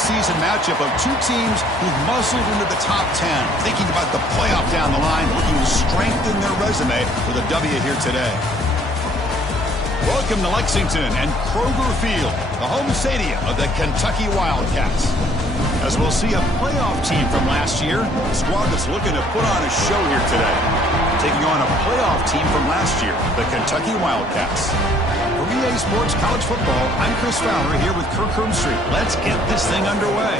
early-season matchup of two teams who've muscled into the top 10, thinking about the playoff down the line, looking to strengthen their resume with a W here today. Welcome to Lexington and Kroger Field, the home stadium of the Kentucky Wildcats. As we'll see a playoff team from last year, a squad that's looking to put on a show here today. Taking on a playoff team from last year, the Kentucky Wildcats. For EA Sports College Football, I'm Chris Fowler here with Kirk Herbstreit. Let's get this thing underway.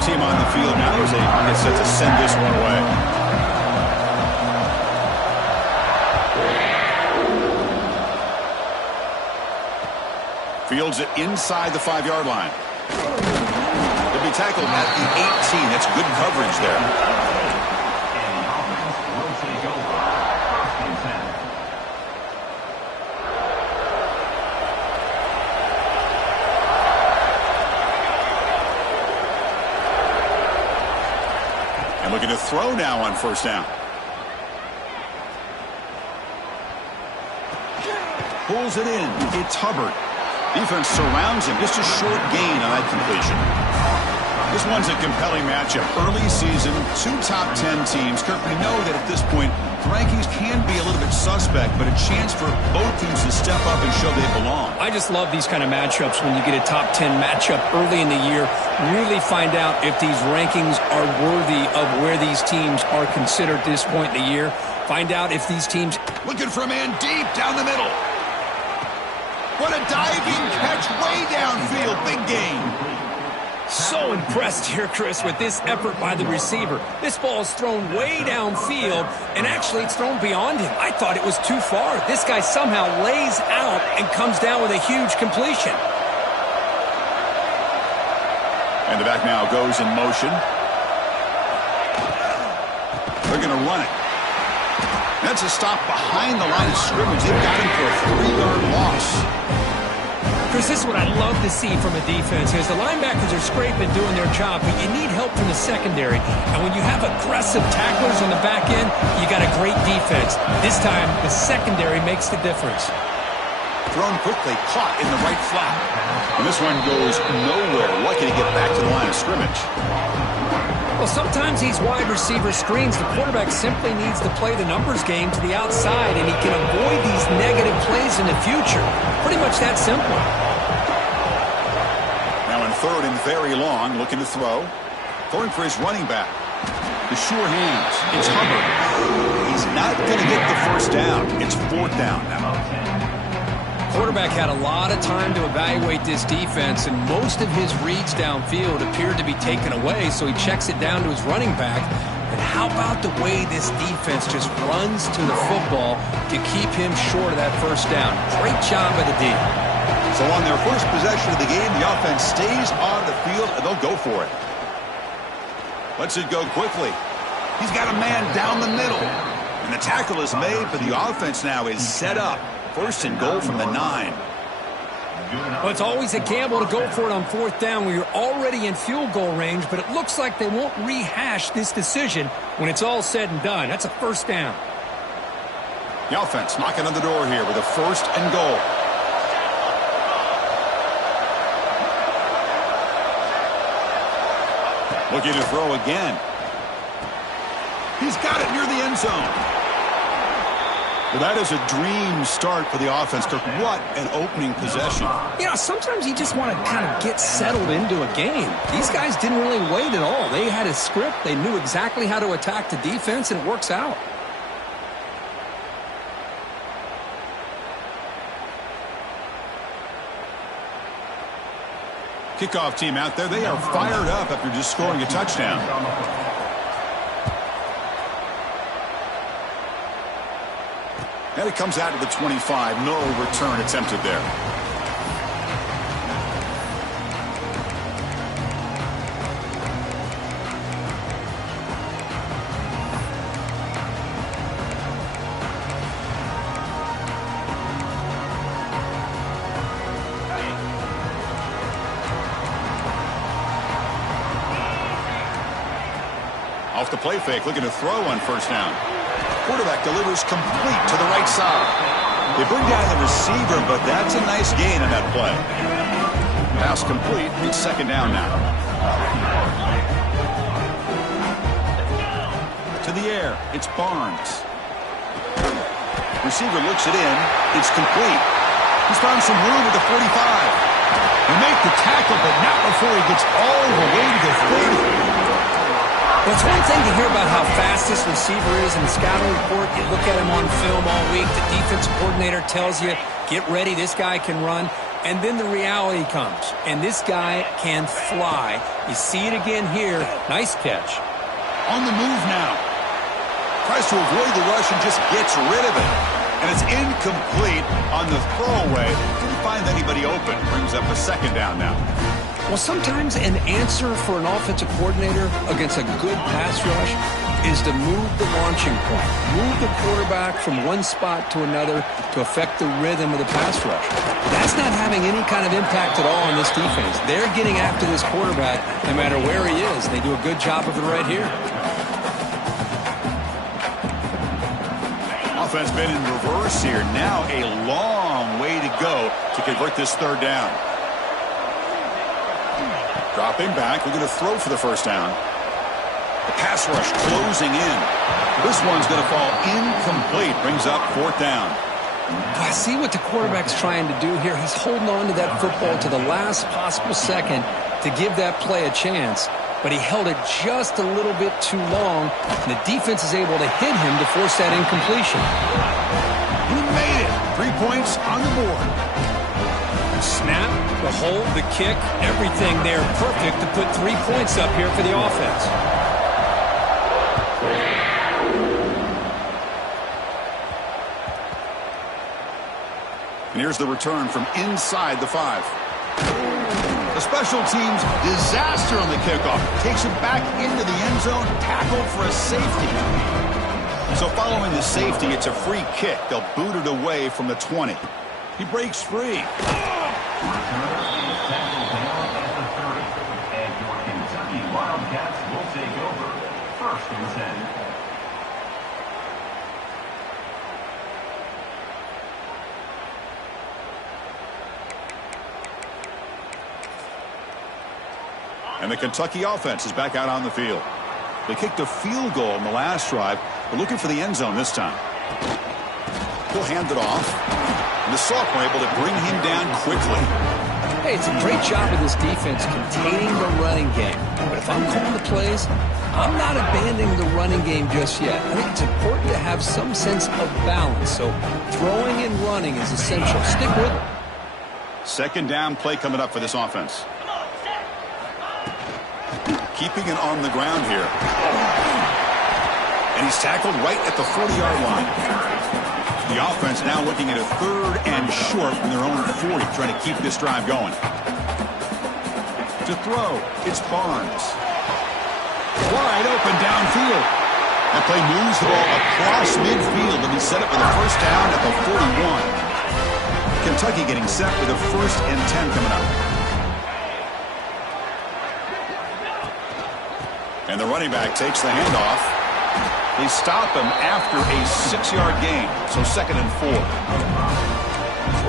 Team on the field now as they get set to send this one away. Fields it inside the 5-yard line. He'll be tackled at the 18. That's good coverage there. Looking to throw now on first down. Pulls it in. It's Hubbard. Defense surrounds him. Just a short gain on that completion. This one's a compelling matchup. Early season, two top 10 teams. Kirk, we know that at this point, the rankings can be a little bit suspect, but a chance for both teams to step up and show they belong. I just love these kind of matchups when you get a top 10 matchup early in the year. Really find out if these rankings are worthy of where these teams are considered at this point in the year. Find out if these teams... Looking for a man deep down the middle. What a diving catch way downfield. Big gain. So impressed here, Chris, with this effort by the receiver. This ball is thrown way downfield, and actually it's thrown beyond him. I thought it was too far. This guy somehow lays out and comes down with a huge completion. And the back now goes in motion. They're going to run it. That's a stop behind the line of scrimmage. They've got him for a 3-yard loss. Chris, this is what I love to see from a defense is the linebackers are scraping, doing their job, but you need help from the secondary. And when you have aggressive tacklers on the back end, you got a great defense. This time, the secondary makes the difference. Thrown quickly, caught in the right flat. And this one goes nowhere. Lucky to get back to the line of scrimmage. Well, sometimes these wide receiver screens, the quarterback simply needs to play the numbers game to the outside, and he can avoid these negative plays in the future. Pretty much that simple. Now in third and very long, looking to throw. Throwing for his running back. The sure hands. It's Hubbard. He's not going to get the first down. It's fourth down now. Quarterback had a lot of time to evaluate this defense, and most of his reads downfield appeared to be taken away, so he checks it down to his running back. But how about the way this defense just runs to the football to keep him short of that first down? Great job by the D. So on their first possession of the game, the offense stays on the field, and they'll go for it. Lets it go quickly. He's got a man down the middle. And the tackle is made, but the offense now is set up. First and goal from the 9. Well, it's always a gamble to go for it on fourth down when you're already in field goal range, but it looks like they won't rehash this decision when it's all said and done. That's a first down. The offense knocking on the door here with a first and goal. Looking to throw again. He's got it near the end zone. Well, that is a dream start for the offense, Kirk. What an opening possession. You know, sometimes you just want to kind of get settled into a game. These guys didn't really wait at all. They had a script. They knew exactly how to attack the defense, and it works out. Kickoff team out there. They are fired up after just scoring a touchdown. And it comes out to the 25. No return attempted there. off the play fake, looking to throw on first down. Quarterback delivers complete to the right side. They bring down the receiver, but that's a nice gain on that play. Pass complete. It's second down now. To the air. It's Barnes. Receiver looks it in. It's complete. He's found some room at the 45. They make the tackle, but not before he gets all the way to the 30. Well, it's one thing to hear about how fast this receiver is in the scouting report. You look at him on film all week. The defensive coordinator tells you, get ready, this guy can run. And then the reality comes, and this guy can fly. You see it again here. Nice catch. On the move now. Tries to avoid the rush and just gets rid of it. And it's incomplete on the throwaway. Didn't find anybody open. Brings up a second down now. Well, sometimes an answer for an offensive coordinator against a good pass rush is to move the launching point. Move the quarterback from one spot to another to affect the rhythm of the pass rush. That's not having any kind of impact at all on this defense. They're getting after this quarterback no matter where he is. They do a good job of it right here. Offense been in reverse here. Now a long way to go to convert this third down. Dropping back, we're going to throw for the first down. The pass rush closing in. This one's going to fall incomplete. Brings up fourth down. I see what the quarterback's trying to do here. He's holding on to that football to the last possible second to give that play a chance. But he held it just a little bit too long, and the defense is able to hit him to force that incompletion. He made it. 3 points on the board. Snap, the hold, the kick, everything there perfect to put 3 points up here for the offense. And here's the return from inside the 5. The special teams disaster on the kickoff. Takes him back into the end zone, tackled for a safety. So following the safety, it's a free kick. They'll boot it away from the 20. He breaks free. And your Kentucky Wildcats will take over. 1st and 10. And the Kentucky offense is back out on the field. They kicked a field goal in the last drive. They're looking for the end zone this time. He'll hand it off. And the sophomore able to bring him down quickly. Hey, it's a great job of this defense containing the running game. But if I'm calling the plays, I'm not abandoning the running game just yet. I think it's important to have some sense of balance. So throwing and running is essential. Stick with it. Second down play coming up for this offense. Keeping it on the ground here. And he's tackled right at the 40-yard line. The offense now looking at a 3rd and short from their own 40, trying to keep this drive going. To throw, it's Barnes. Wide open downfield. That play moves the ball across midfield, and he's set up with a first down at the 41. Kentucky getting set with a 1st and 10 coming up. And the running back takes the handoff. They stop him after a 6-yard gain, so 2nd and 4.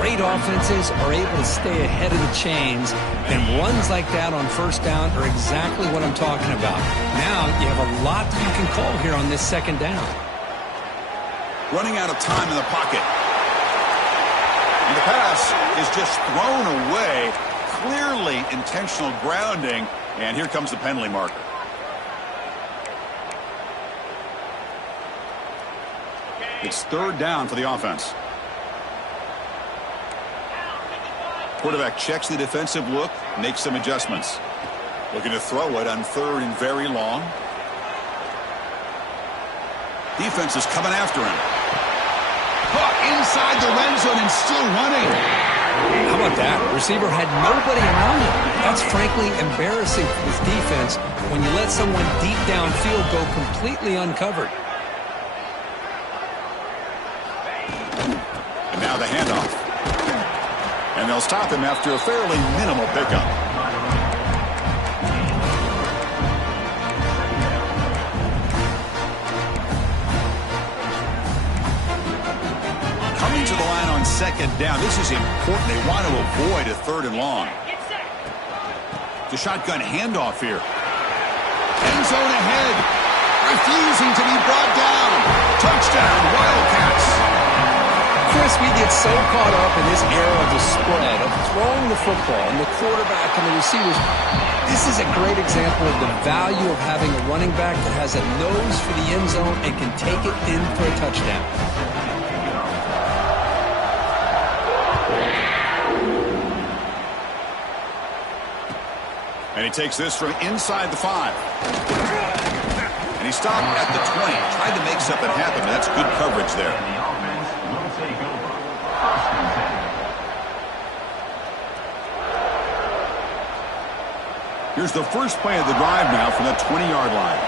Great offenses are able to stay ahead of the chains, and runs like that on first down are exactly what I'm talking about. Now you have a lot that you can call here on this 2nd down. Running out of time in the pocket. And the pass is just thrown away. Clearly intentional grounding, and here comes the penalty marker. It's 3rd down for the offense. Quarterback checks the defensive look, makes some adjustments. Looking to throw it on 3rd and very long. Defense is coming after him. Caught inside the red zone and still running. How about that? Receiver had nobody around him. That's frankly embarrassing for this defense when you let someone deep downfield go completely uncovered. And now the handoff. And they'll stop him after a fairly minimal pickup. second down. This is important. They want to avoid a third and long. The shotgun handoff here. End zone ahead. Refusing to be brought down. Touchdown, Wildcats. Chris, we get so caught up in this era of the spread, of throwing the football, and the quarterback and the receivers. This is a great example of the value of having a running back that has a nose for the end zone and can take it in for a touchdown. And he takes this from inside the 5. And he stopped at the 20. Tried to make something happen, but that's good coverage there. And the offense will take over. First and 10. Here's the first play of the drive now from the 20-yard line.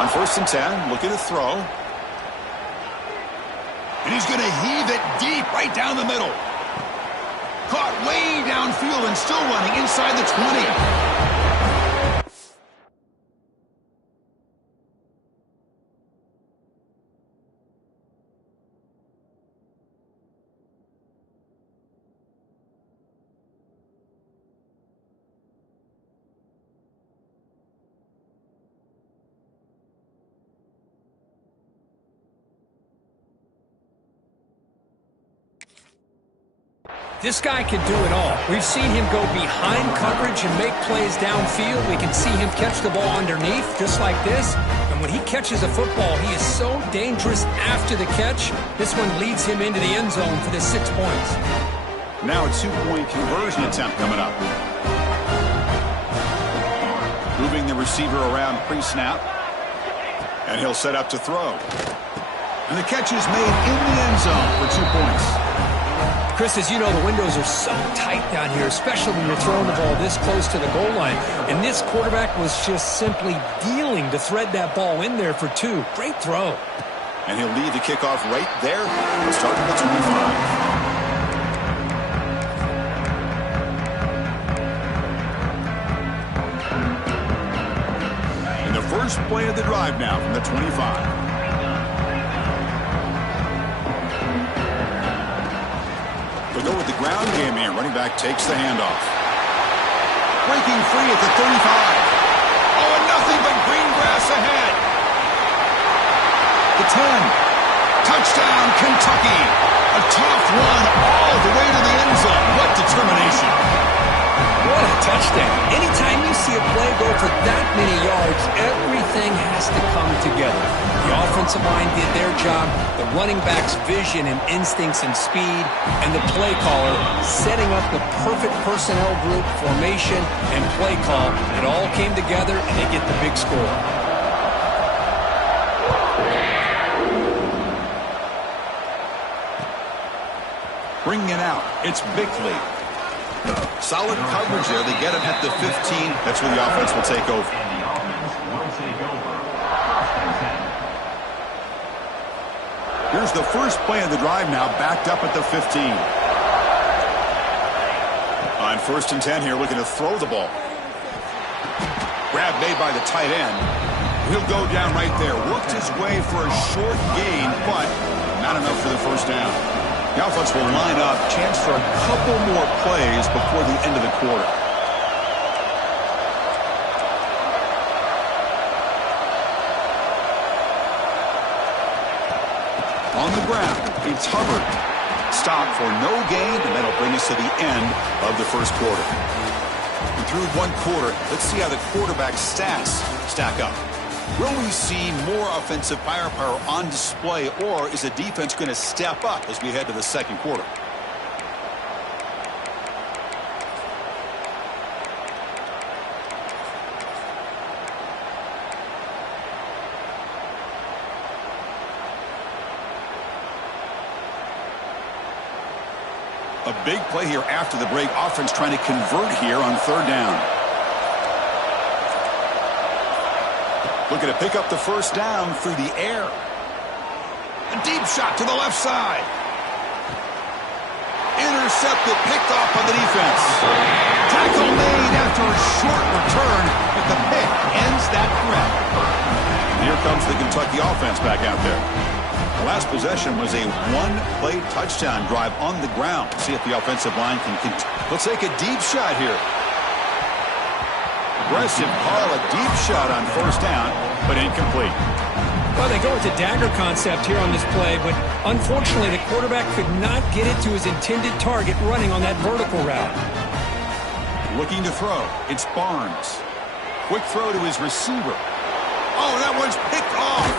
On first and 10, looking to throw. And he's going to heave it deep right down the middle. Caught way downfield and still running inside the 20. This guy can do it all. We've seen him go behind coverage and make plays downfield. We can see him catch the ball underneath, just like this. And when he catches a football, he is so dangerous after the catch. This one leads him into the end zone for the 6 points. Now a 2-point conversion attempt coming up. Moving the receiver around pre-snap. And he'll set up to throw. And the catch is made in the end zone for 2 points. Chris, as you know, the windows are so tight down here, especially when you're throwing the ball this close to the goal line. And this quarterback was just simply dealing to thread that ball in there for 2. Great throw. And he'll lead the kickoff right there. We'll start at the 25. And the first play of the drive now from the 25. They'll go with the ground game here. Running back takes the handoff. Breaking free at the 35. Oh, and nothing but green grass ahead. The 10. Touchdown, Kentucky. A tough one all the way to the end zone. What determination. What a touchdown. Anytime you see a play go for that many yards, everything has to come together. The offensive line did their job, the running back's vision and instincts and speed, and the play caller setting up the perfect personnel group, formation, and play call. It all came together, and they get the big score. Bringing it out, it's Bickley. Solid coverage there. They get him at the 15. That's where the offense will take over. And the offense will take over. First and 10. Here's the first play of the drive now, backed up at the 15. On first and 10 here, looking to throw the ball. Grab made by the tight end. He'll go down right there. Worked his way for a short gain, but not enough for the first down. The offense will line up. Chance for a couple more plays before the end of the quarter. On the ground, it's Hubbard. Stop for no gain, and that'll bring us to the end of the first quarter. And through one quarter, let's see how the quarterback stats stack up. Will we see more offensive firepower on display, or is the defense going to step up as we head to the second quarter? A big play here after the break. Offense trying to convert here on third down. Looking to pick up the first down through the air. A deep shot to the left side. Intercepted, picked off by the defense. Tackle made after a short return, but the pick ends that threat. Here comes the Kentucky offense back out there. The last possession was a one-play touchdown drive on the ground. See if the offensive line can continue. Let's take a deep shot here. Aggressive call, a deep shot on first down, but incomplete. Well, they go with the dagger concept here on this play, but unfortunately the quarterback could not get it to his intended target running on that vertical route. Looking to throw. It's Barnes. Quick throw to his receiver. Oh, that one's picked off.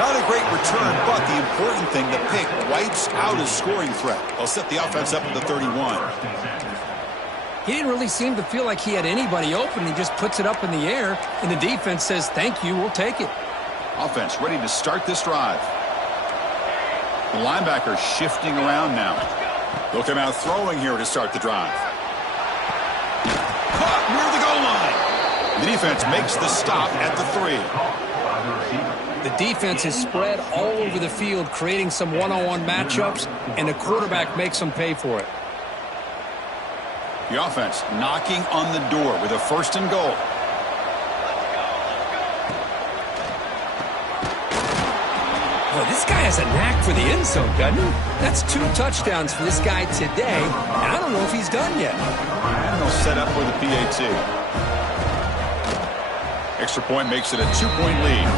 Not a great return, but the important thing, the pick wipes out his scoring threat. They'll set the offense up at the 31. He didn't really seem to feel like he had anybody open. He just puts it up in the air, and the defense says, thank you, we'll take it. Offense ready to start this drive. The linebacker shifting around now. They'll come out throwing here to start the drive. Caught near the goal line. The defense makes the stop at the 3. The defense is spread all over the field, creating some one-on-one matchups, and the quarterback makes them pay for it. The offense knocking on the door with a 1st and goal. Boy, this guy has a knack for the end zone, doesn't he? That's 2 touchdowns for this guy today, and I don't know if he's done yet. And they'll set up for the PAT. Extra point makes it a 2-point lead.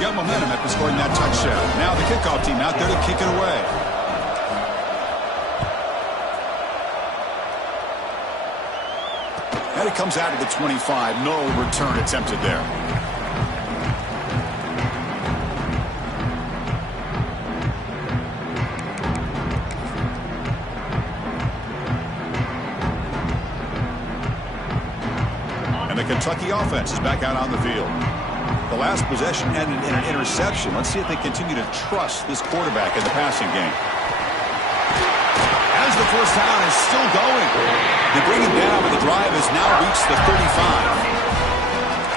Got momentum after scoring that touchdown. Now the kickoff team out there to kick it away. And it comes out of the 25. No return attempted there. And the Kentucky offense is back out on the field. The last possession ended in an interception. Let's see if they continue to trust this quarterback in the passing game. As the first down is still going. They bring him down, but the drive has now reached the 35.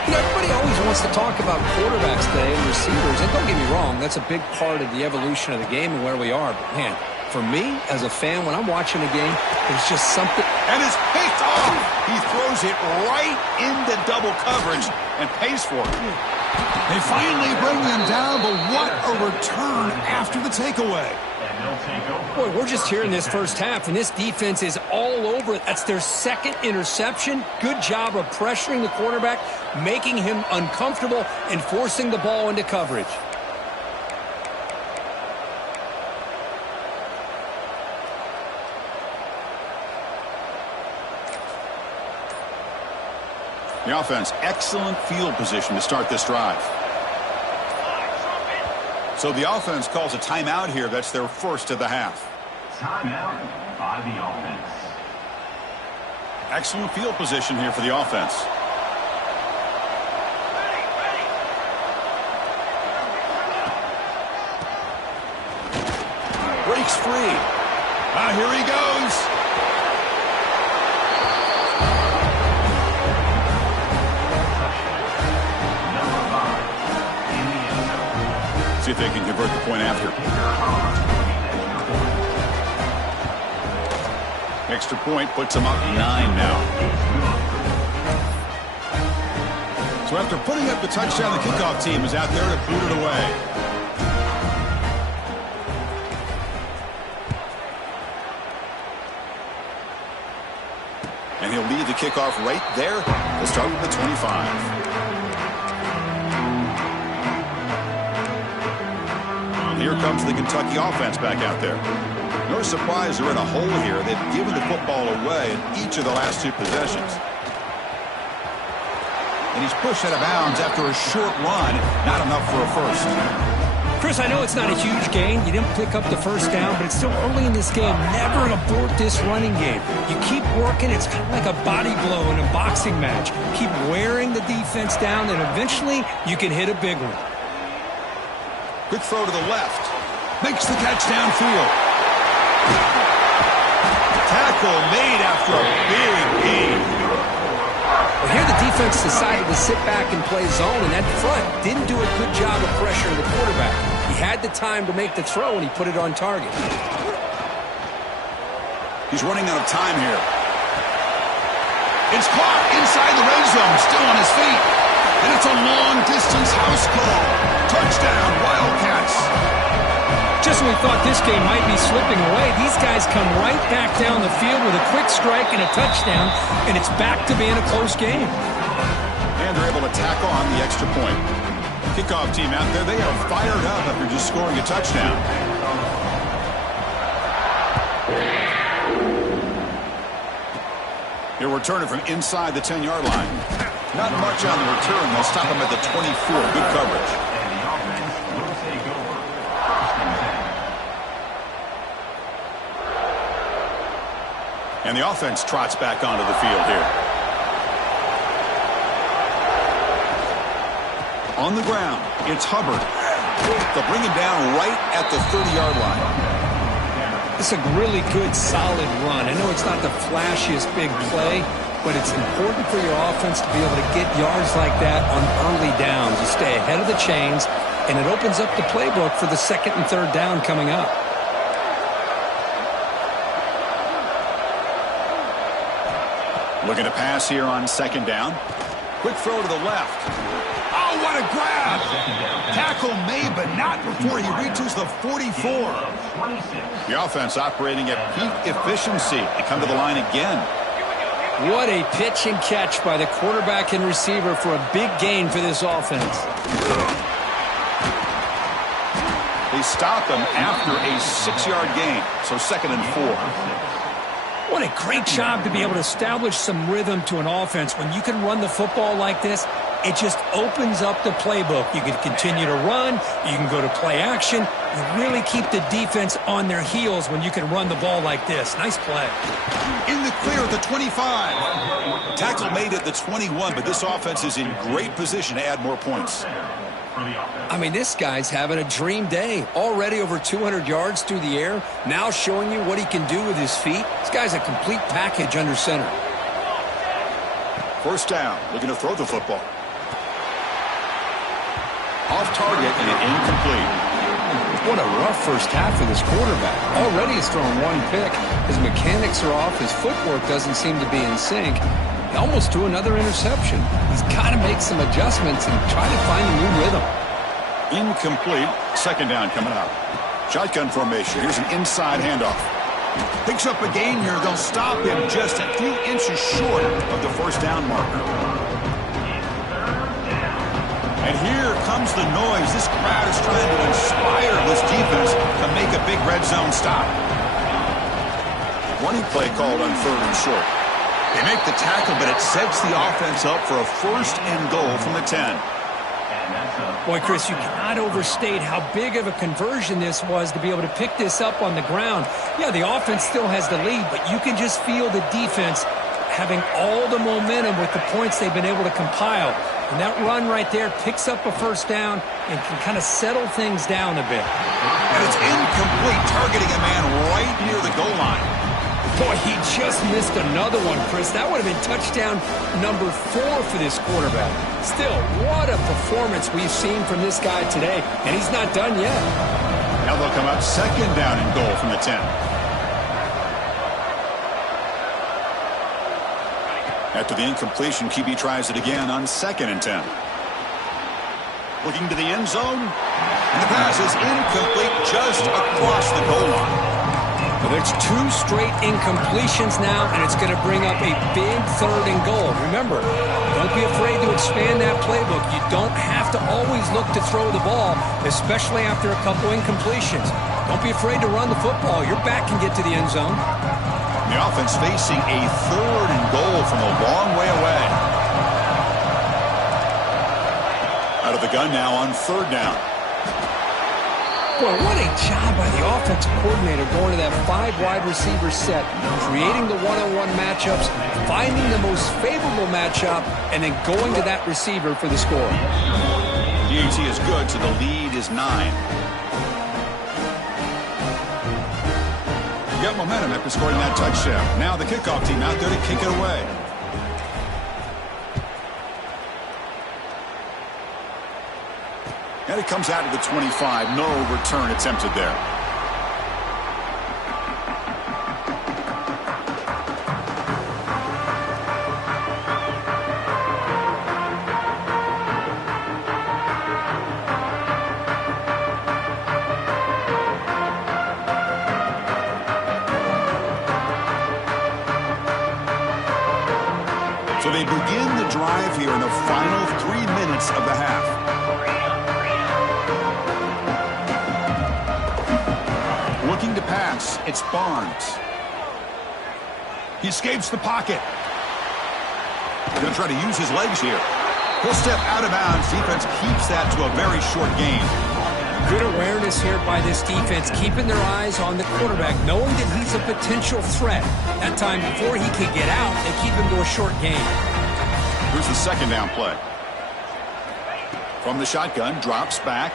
You know, everybody always wants to talk about quarterbacks today and receivers, and don't get me wrong, that's a big part of the evolution of the game and where we are. But, man, for me, as a fan, when I'm watching a game, there's just something. And it's picked off. He throws it right into double coverage and pays for it. They finally bring him down, but what a return after the takeaway. Boy, we're just here in this first half, and this defense is all over it. That's their 2nd interception. Good job of pressuring the quarterback, making him uncomfortable, and forcing the ball into coverage. The offense, excellent field position to start this drive. So the offense calls a timeout here. That's their first of the half. Timeout by the offense. Excellent field position here for the offense. Breaks free. Here he goes. See if they can convert the point after. Extra point puts them up 9 now. So after putting up the touchdown, the kickoff team is out there to boot it away. And he'll lead the kickoff right there to start with the 25. Here comes the Kentucky offense back out there. No surprise they're in a hole here. They've given the football away in each of the last 2 possessions. And he's pushed out of bounds after a short run. Not enough for a first. Chris, I know it's not a huge gain. You didn't pick up the first down, but it's still early in this game. Never abort this running game. You keep working. It's kind of like a body blow in a boxing match. Keep wearing the defense down, and eventually you can hit a big one. Quick throw to the left. Makes the catch downfield. Tackle made after a big gain. Well, here the defense decided to sit back and play zone, and that front didn't do a good job of pressuring the quarterback. He had the time to make the throw, and he put it on target. He's running out of time here. It's caught inside the red zone, still on his feet. And it's a long-distance house call. Touchdown, Wildcats. Just when we thought this game might be slipping away, these guys come right back down the field with a quick strike and a touchdown, and it's back to being a close game. And they're able to tack on the extra point. Kickoff team out there, they are fired up after just scoring a touchdown. He'll return it from inside the 10-yard line. Not much on the return. They'll stop him at the 24. Good coverage. And the offense will take over. First and 10. And the offense trots back onto the field here. On the ground, it's Hubbard. They'll bring him down right at the 30-yard line. It's a really good, solid run. I know it's not the flashiest big play, but it's important for your offense to be able to get yards like that on early downs. You stay ahead of the chains, and it opens up the playbook for the second and third down coming up. Looking to pass here on second down. Quick throw to the left. Oh, what a grab! Tackle made, but not before he reaches the 44. The offense operating at peak efficiency. They come to the line again. What a pitch and catch by the quarterback and receiver for a big gain for this offense. They stop him after a 6-yard gain, so second and 4. What a great job to be able to establish some rhythm to an offense. When you can run the football like this, it just opens up the playbook. You can continue to run. You can go to play action. You really keep the defense on their heels when you can run the ball like this. Nice play. In the clear at the 25. Tackle made at the 21, but this offense is in great position to add more points. I mean, this guy's having a dream day. Already over 200 yards through the air. Now showing you what he can do with his feet. This guy's a complete package under center. First down, looking to throw the football. Off target and incomplete. What a rough first half for this quarterback. Already he's thrown one pick. His mechanics are off. His footwork doesn't seem to be in sync. He almost threw another interception. He's got to make some adjustments and try to find a new rhythm. Incomplete. Second down coming up. Shotgun formation. Here's an inside handoff. Picks up a gain here. They'll stop him just a few inches short of the first down marker. And here comes the noise. This crowd is trying to inspire this defense to make a big red zone stop. Running play called on third and short. They make the tackle, but it sets the offense up for a first and goal from the 10. Boy, Chris, you cannot overstate how big of a conversion this was to be able to pick this up on the ground. Yeah, the offense still has the lead, but you can just feel the defense having all the momentum with the points they've been able to compile. And that run right there picks up a first down and can kind of settle things down a bit. And it's incomplete, targeting a man right near the goal line. Boy, he just missed another one, Chris. That would have been touchdown number 4 for this quarterback. Still, what a performance we've seen from this guy today, and he's not done yet. Now they'll come up second down and goal from the 10. After the incompletion, QB tries it again on second and 10. Looking to the end zone, and the pass is incomplete just across the goal line. Well, there's 2 straight incompletions now, and it's going to bring up a big third and goal. Remember, don't be afraid to expand that playbook. You don't have to always look to throw the ball, especially after a couple incompletions. Don't be afraid to run the football. Your back can get to the end zone. The offense facing a third and goal from a long way away. Out of the gun now on third down. Boy, what a job by the offensive coordinator going to that 5 wide receiver set, creating the one-on-one matchups, finding the most favorable matchup, and then going to that receiver for the score. DAT is good, so the lead is 9. You got momentum after scoring that touchdown. Now the kickoff team out there to kick it away. And it comes out to the 25. No return attempted there. So they begin the drive here in the final 3 minutes of the half. Looking to pass, it's Barnes. He escapes the pocket. He's going to try to use his legs here. He'll step out of bounds. Defense keeps that to a very short gain. Good awareness here by this defense, keeping their eyes on the quarterback, knowing that he's a potential threat. That time before he can get out, they keep him to a short gain. Here's the second down play. From the shotgun, drops back.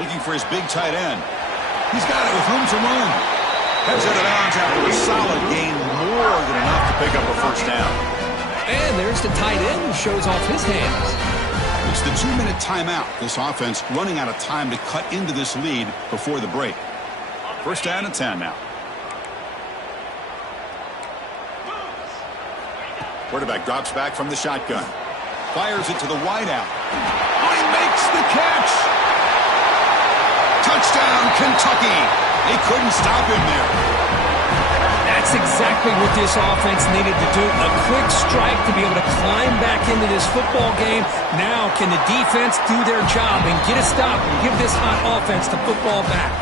Looking for his big tight end. He's got it with room to run. Heads out of bounds after a solid gain, more than enough to pick up a first down. And there's the tight end who shows off his hands. It's the 2-minute timeout. This offense running out of time to cut into this lead before the break. First down and 10 now. Quarterback drops back from the shotgun. Fires it to the wideout. Oh, he makes the catch! Touchdown, Kentucky! They couldn't stop him there. That's exactly what this offense needed to do. A quick strike to be able to climb back into this football game. Now can the defense do their job and get a stop and give this hot offense the football back?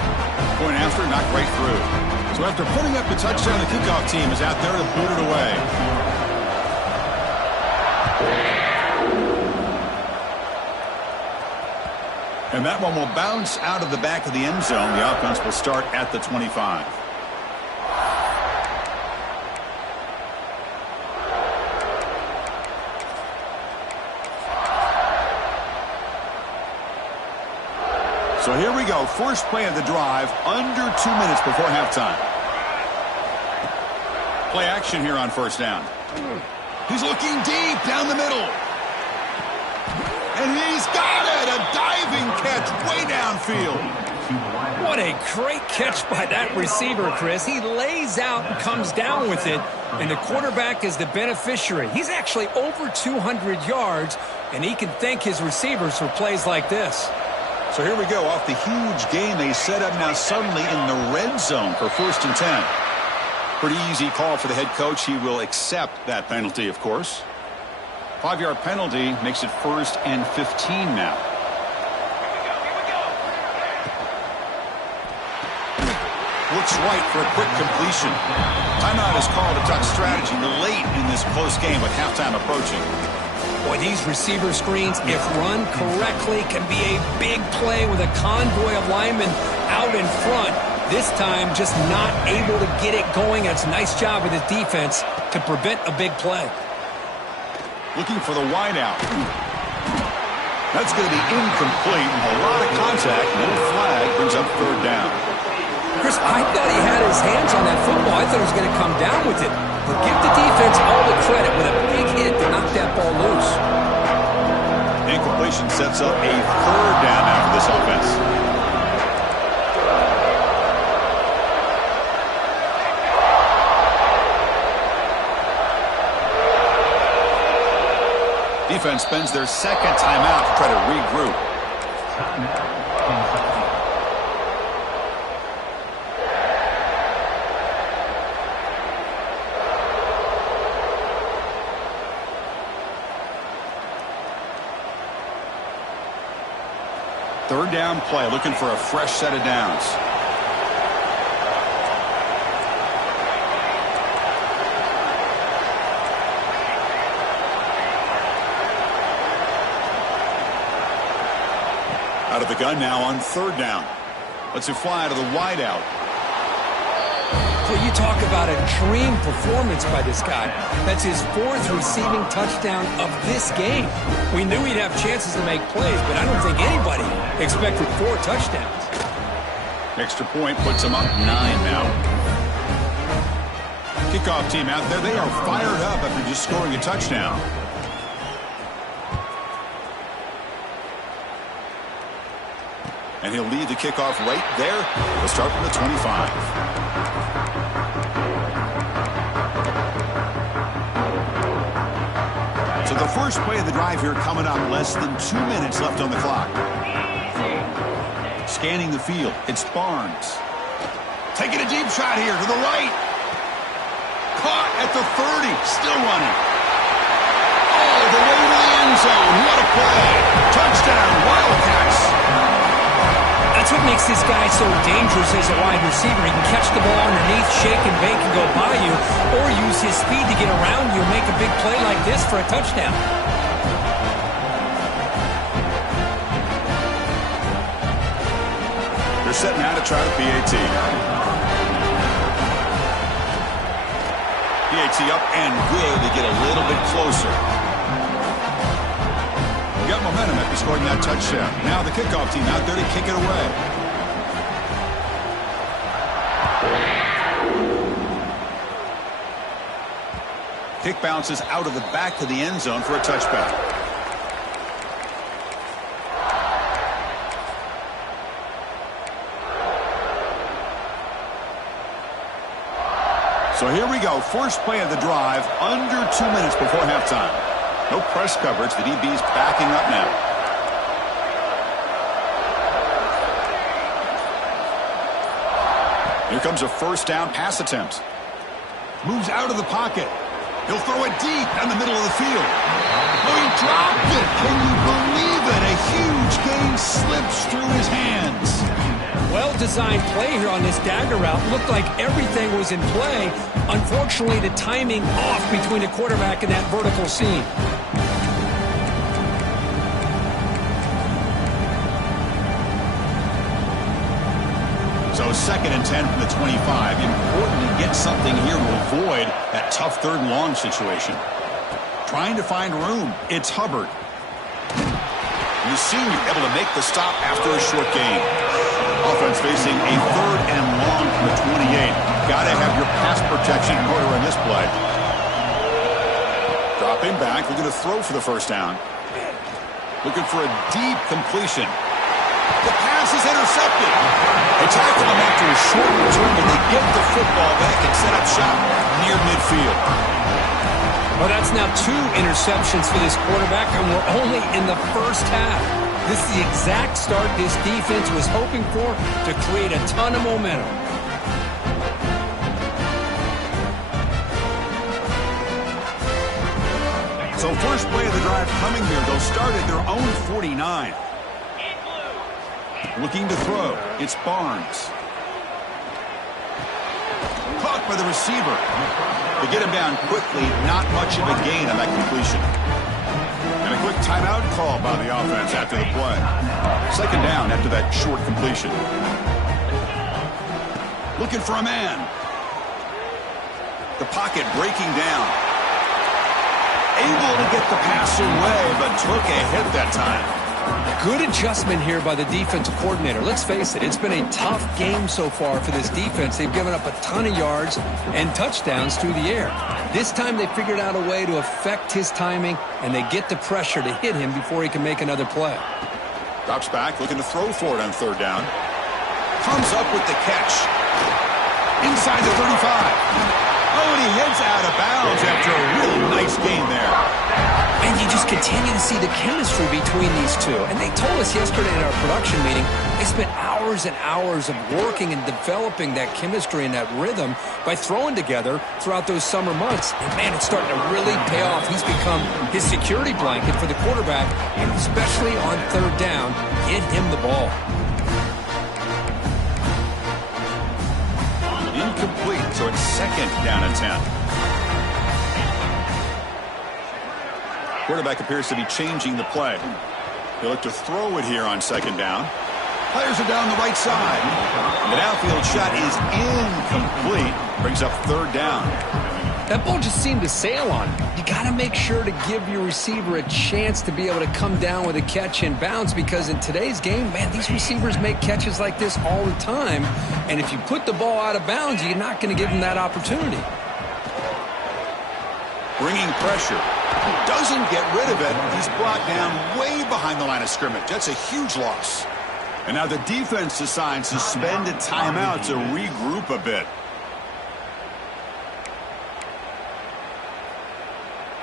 Point after, knocked right through. So after putting up the touchdown, the kickoff team is out there to put it away. And that one will bounce out of the back of the end zone. The offense will start at the 25. So here we go. First play of the drive, under 2 minutes before halftime. Play action here on first down. He's looking deep down the middle. And he's got it! A diving catch way downfield. What a great catch by that receiver, Chris. He lays out and comes down with it, and the quarterback is the beneficiary. He's actually over 200 yards, and he can thank his receivers for plays like this. So here we go. Off the huge gain they set up now suddenly in the red zone for first and 10. Pretty easy call for the head coach. He will accept that penalty, of course. 5-yard penalty makes it first and 15 now. Looks right for a quick completion. Timeout is called to talk strategy late in this close game with halftime approaching. Boy, these receiver screens, if run correctly, can be a big play with a convoy of linemen out in front. This time, just not able to get it going. It's a nice job with his defense to prevent a big play. Looking for the wideout. That's going to be incomplete. A lot of contact. No flag brings up third down. Chris, I thought he had his hands on that football. I thought he was going to come down with it. But give the defense all the credit with a big hit to knock that ball loose. Incompletion sets up a third down now for this offense. Defense spends their second timeout to try to regroup. Third down play, looking for a fresh set of downs. Out of the gun now on third down. Lets it fly to the wideout. Well, you talk about a dream performance by this guy. That's his fourth receiving touchdown of this game. We knew he'd have chances to make plays, but I don't think anybody expected 4 touchdowns. Extra point puts him up 9 now. Kickoff team out there. They are fired up after just scoring a touchdown. And he'll lead the kickoff right there. We'll start from the 25. So the first play of the drive here coming up. Less than 2 minutes left on the clock. Scanning the field. It's Barnes. Taking a deep shot here to the right. Caught at the 30. Still running. All the way to the end zone. What a play. Touchdown, Wildcats. That's what makes this guy so dangerous as a wide receiver. He can catch the ball underneath, shake and bake and go by you, or use his speed to get around you and make a big play like this for a touchdown. They're setting out to try the PAT. PAT up and good. They get a little bit closer. Got momentum after scoring that touchdown. Now the kickoff team out there to kick it away. Kick bounces out of the back of the end zone for a touchback. So here we go. First play of the drive, under 2 minutes before halftime. No press coverage. The DB's backing up now. Here comes a first down pass attempt. Moves out of the pocket. He'll throw it deep down the middle of the field. Oh, he dropped it. Can you believe it? A huge gain slips through his hands. Well-designed play here on this dagger route. Looked like everything was in play. Unfortunately, the timing off between the quarterback and that vertical seam. So 2nd and 10 from the 25. Important to get something here to avoid that tough 3rd and long situation. Trying to find room. It's Hubbard. The senior able to make the stop after a short gain. Offense facing a 3rd and long from the 28. Got to have your pass protection in order in this play. Dropping back, looking to throw for the first down. Looking for a deep completion. The pass is intercepted. They tackle him after a short return, and they get the football back and set up shop near midfield. Well, that's now 2 interceptions for this quarterback, and we're only in the first half. This is the exact start this defense was hoping for to create a ton of momentum. So first play of the drive coming here. They'll start at their own 49. Looking to throw. It's Barnes. Caught by the receiver. They get him down quickly. Not much of a gain on that completion. And a quick timeout call by the offense after the play. 2nd down after that short completion. Looking for a man. The pocket breaking down. Able to get the pass away, but took a hit that time. Good adjustment here by the defensive coordinator. Let's face it, it's been a tough game so far for this defense. They've given up a ton of yards and touchdowns through the air. This time they figured out a way to affect his timing, and they get the pressure to hit him before he can make another play. Drops back, looking to throw for it on 3rd down. Comes up with the catch. Inside the 35. Oh, and he heads out of bounds after a really nice gain there. And you just continue to see the chemistry between these two. And they told us yesterday in our production meeting, they spent hours and hours of working and developing that chemistry and that rhythm by throwing together throughout those summer months. And, man, it's starting to really pay off. He's become his security blanket for the quarterback, and especially on 3rd down, get him the ball. Incomplete, so it's 2nd down and 10. Quarterback appears to be changing the play. He'll look to throw it here on 2nd down. Players are down the right side. The downfield shot is incomplete. Brings up 3rd down. That ball just seemed to sail on him. You got to make sure to give your receiver a chance to be able to come down with a catch and bounce, because in today's game, man, these receivers make catches like this all the time. And if you put the ball out of bounds, you're not going to give them that opportunity. Bringing pressure. Doesn't get rid of it. He's brought down way behind the line of scrimmage. That's a huge loss. And now the defense decides to spend a timeout to regroup a bit.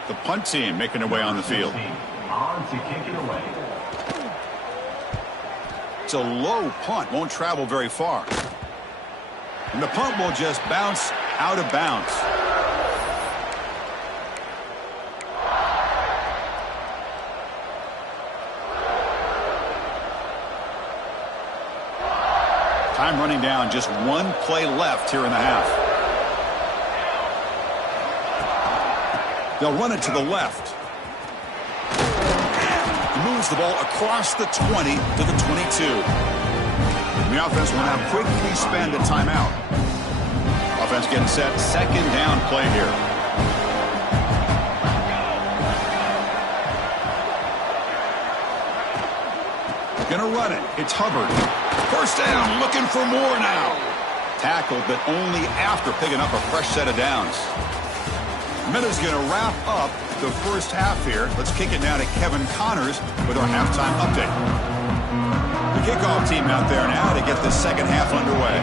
The punt team making their way on the field. On to kick it away. It's a low punt, won't travel very far. And the punt will just bounce out of bounds. Time running down, just one play left here in the half. They'll run it to the left. He moves the ball across the 20 to the 22. And the offense will now quickly spend a timeout. Offense getting set, second down play here. Gonna run it. It's Hubbard. First down, looking for more now. Tackled, but only after picking up a fresh set of downs. Miller's going to wrap up the first half here. Let's kick it now to Kevin Connors with our halftime update. The kickoff team out there now to get the second half underway.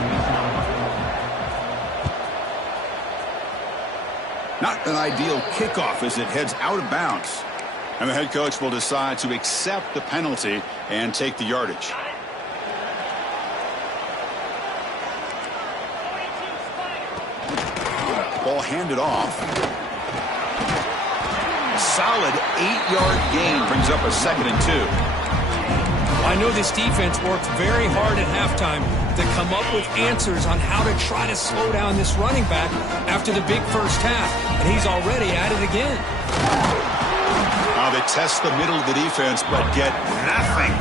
Not an ideal kickoff as it heads out of bounds. And the head coach will decide to accept the penalty and take the yardage. Ball handed off. Solid 8-yard gain brings up a 2nd and 2. I know this defense worked very hard at halftime to come up with answers on how to try to slow down this running back after the big first half, and he's already at it again. Now they test the middle of the defense, but get nothing.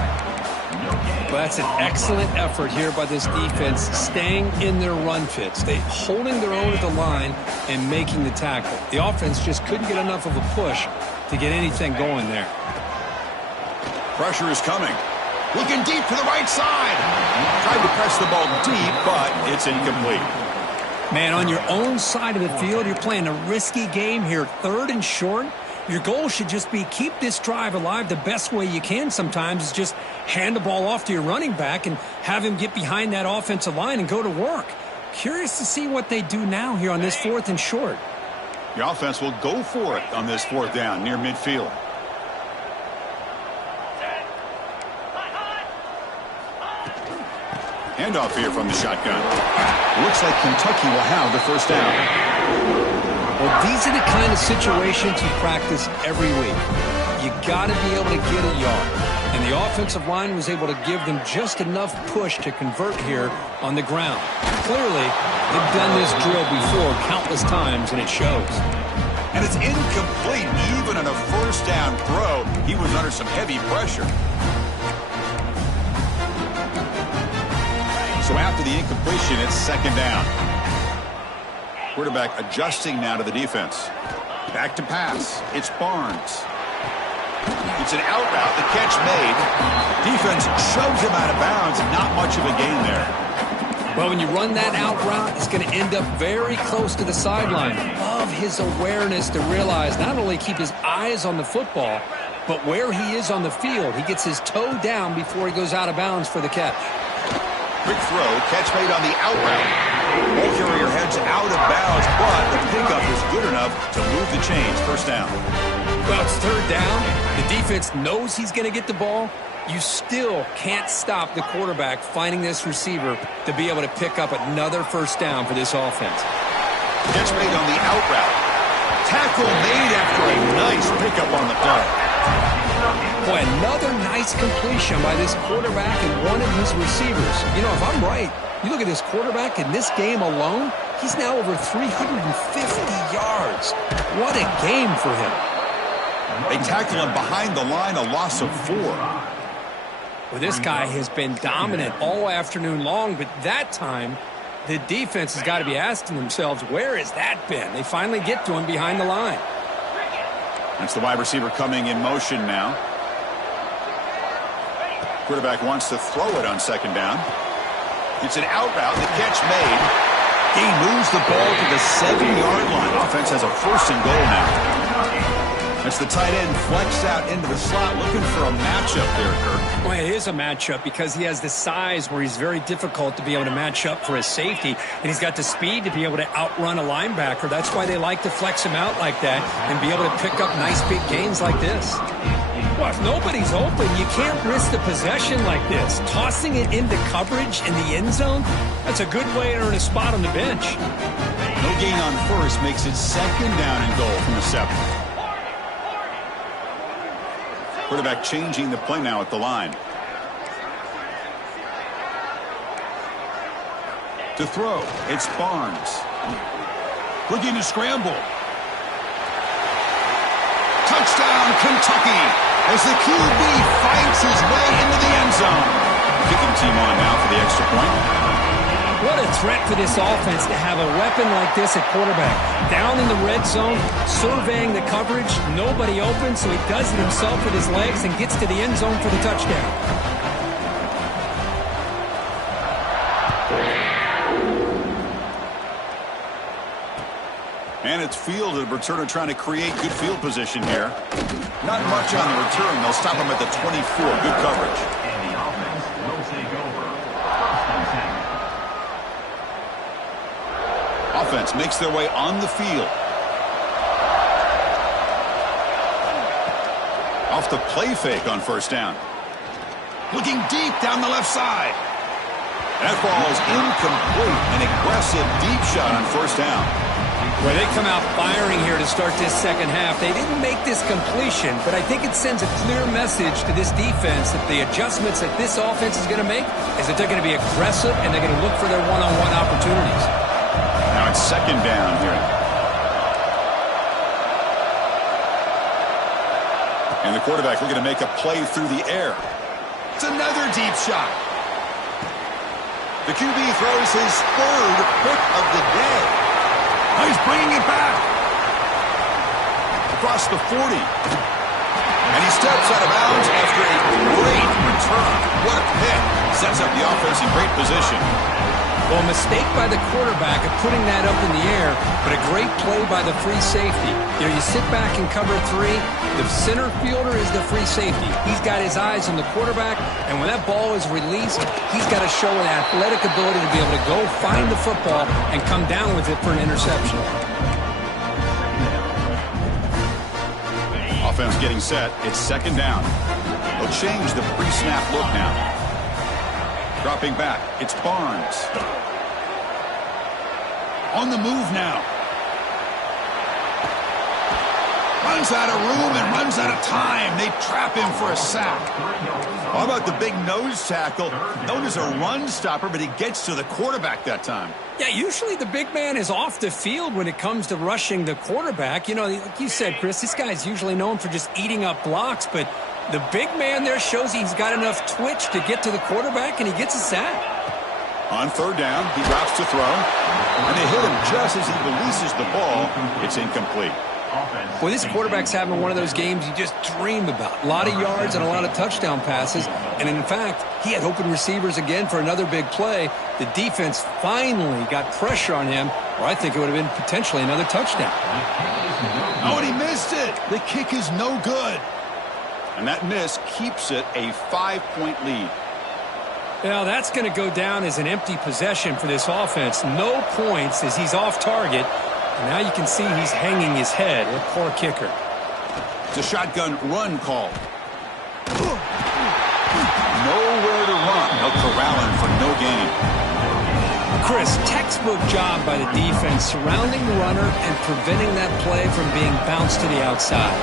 Well, that's an excellent effort here by this defense, staying in their run fits. They holding their own at the line and making the tackle. The offense just couldn't get enough of a push to get anything going there. Pressure is coming. Looking deep to the right side. Tried to press the ball deep, but it's incomplete. Man, on your own side of the field, you're playing a risky game here, 3rd and short. Your goal should just be keep this drive alive the best way you can sometimes is just hand the ball off to your running back and have him get behind that offensive line and go to work. Curious to see what they do now here on this 4th and short. The offense will go for it on this 4th down near midfield. Handoff here from the shotgun. Looks like Kentucky will have the first down. Well, these are the kind of situations you practice every week. You got to be able to get a yard. And the offensive line was able to give them just enough push to convert here on the ground. Clearly, they've done this drill before countless times, and it shows. And it's incomplete. Even on a first down throw, he was under some heavy pressure. So after the incompletion, it's 2nd down. Quarterback adjusting now to the defense. Back to pass. It's Barnes. It's an out route. The catch made. Defense shoves him out of bounds. Not much of a gain there. Well, when you run that out route, it's going to end up very close to the sideline. Love his awareness to realize not only keep his eyes on the football, but where he is on the field. He gets his toe down before he goes out of bounds for the catch. Quick throw. Catch made on the out route. Ball carrier heads out of bounds, but the pickup is good enough to move the chains. First down. Well, it's 3rd down. The defense knows he's going to get the ball. You still can't stop the quarterback finding this receiver to be able to pick up another first down for this offense. Catch made on the out route. Tackle made after a nice pickup on the play. Boy, another nice completion by this quarterback and one of his receivers. You know, if I'm right, you look at this quarterback in this game alone, he's now over 350 yards. What a game for him. They tackle him behind the line, a loss of 4. Well, this guy has been dominant all afternoon long, but that time, the defense has got to be asking themselves, where has that been? They finally get to him behind the line. That's the wide receiver coming in motion now. Quarterback wants to throw it on 2nd down. It's an out route. The catch made. He moves the ball to the 7-yard line. Offense has a 1st and goal now. As the tight end flexed out into the slot, looking for a matchup there, Kirk. Well, it is a matchup because he has the size where he's very difficult to be able to match up for his safety, and he's got the speed to be able to outrun a linebacker. That's why they like to flex him out like that and be able to pick up nice big gains like this. Well, if nobody's open, you can't risk the possession like this. Tossing it into coverage in the end zone, that's a good way to earn a spot on the bench. No gain on first makes it 2nd down and goal from the 7. Quarterback changing the play now at the line. To throw, it's Barnes. Looking to scramble. Touchdown, Kentucky, as the QB fights his way into the end zone. Kicking team on now for the extra point. What a threat for this offense to have a weapon like this at quarterback. Down in the red zone, surveying the coverage, nobody open, so he does it himself with his legs and gets to the end zone for the touchdown. And it's fielded. Returner trying to create good field position here. Not much on the return. They'll stop him at the 24. Good coverage. And the offense will take over. 1st and 10. Offense makes their way on the field. Off the play fake on 1st down. Looking deep down the left side. That ball is incomplete. An aggressive deep shot on 1st down. Well, they come out firing here to start this 2nd half. They didn't make this completion, but I think it sends a clear message to this defense that the adjustments that this offense is going to make is that they're going to be aggressive and they're going to look for their one-on-one opportunities. Now it's 2nd down here. And the quarterback looking to make a play through the air. It's another deep shot. The QB throws his 3rd pick of the day. Oh, he's bringing it back. Across the 40. And he steps out of bounds after a great return. What a pick. Sets up the offense in great position. Well, a mistake by the quarterback of putting that up in the air, but a great play by the free safety. You know, you sit back and cover 3. The center fielder is the free safety. He's got his eyes on the quarterback, and when that ball is released, he's got to show an athletic ability to be able to go find the football and come down with it for an interception. Offense getting set. It's 2nd down. They'll change the pre-snap look now. Dropping back, it's Barnes. On the move now. Runs out of room and runs out of time. They trap him for a sack. How about the big nose tackle? Known as a run stopper, but he gets to the quarterback that time. Yeah, usually the big man is off the field when it comes to rushing the quarterback. You know, like you said, Chris, this guy's usually known for just eating up blocks, but the big man there shows he's got enough twitch to get to the quarterback, and he gets a sack. On 3rd down, he drops to throw, and they hit him just as he releases the ball. It's incomplete. Well, this quarterback's having one of those games you just dream about. A lot of yards and a lot of touchdown passes. And in fact, he had open receivers again for another big play. The defense finally got pressure on him, or I think it would have been potentially another touchdown. Oh, and he missed it. The kick is no good. And that miss keeps it a 5-point lead. Well, that's going to go down as an empty possession for this offense. No points as he's off target. And now you can see he's hanging his head. What a poor kicker. It's a shotgun run call. Nowhere to run. No corralling for no gain. Chris, textbook job by the defense surrounding the runner and preventing that play from being bounced to the outside.